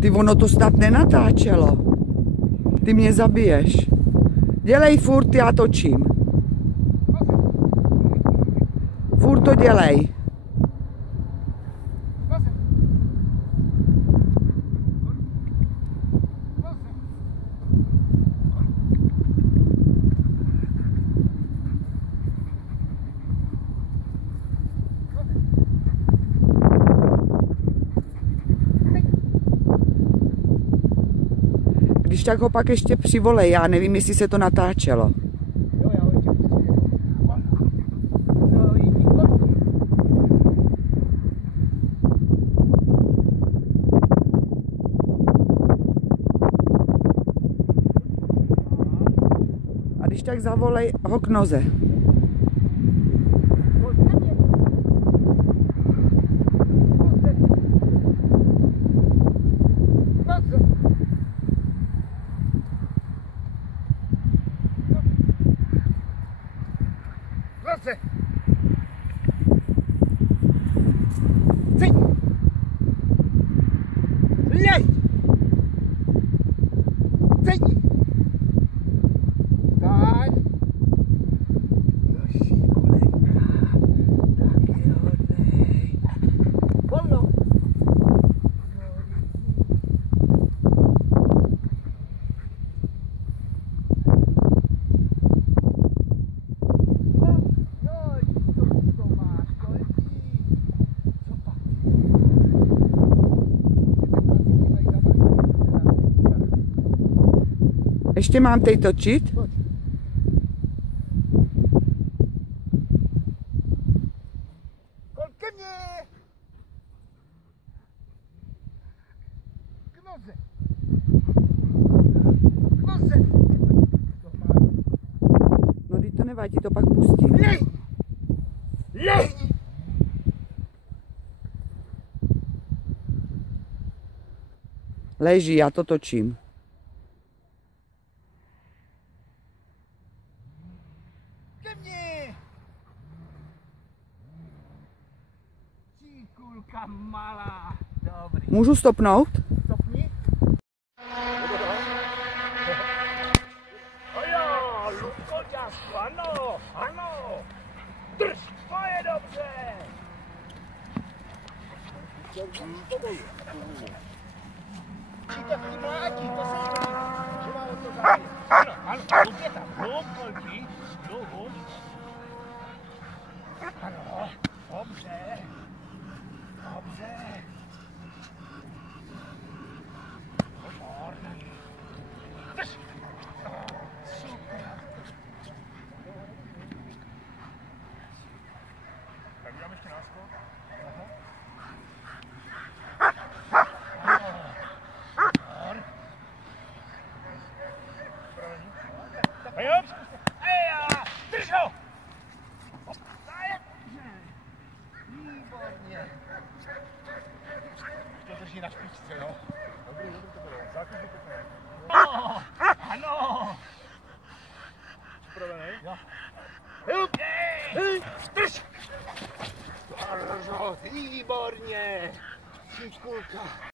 Ty, ono to snad nenatáčelo. Ty mě zabiješ. Dělej furt, já točím. Furt to dělej. Když tak ho pak ještě přivolej, já nevím, jestli se to natáčelo. A když tak zavolej ho k noze. Ještě mám teď točit? Ke mně! K noze! K noze! No teď to nevadí, to pak pustím. Lej! Lej! Leží, já to točím. Kulka malá, dobrý. Můžu stopnout? Stopni. Ojo, lukoťasku, ano, ano. Drž, to je dobře. Přijďte v tím mládí, to se jde. Že má o to zájem. Ano, ano, luk je tam, luk, kolčí, luk. Ano, dobře. Dobře. Výborný. Drž. Super. Tak udělám ještě náskok. Drž ho! Výborně. To drží na špičce, jo? Dobrý, to bylo. Základní pěkné. Ano! Připravený? Jo. Drž! Výborně! Kulka.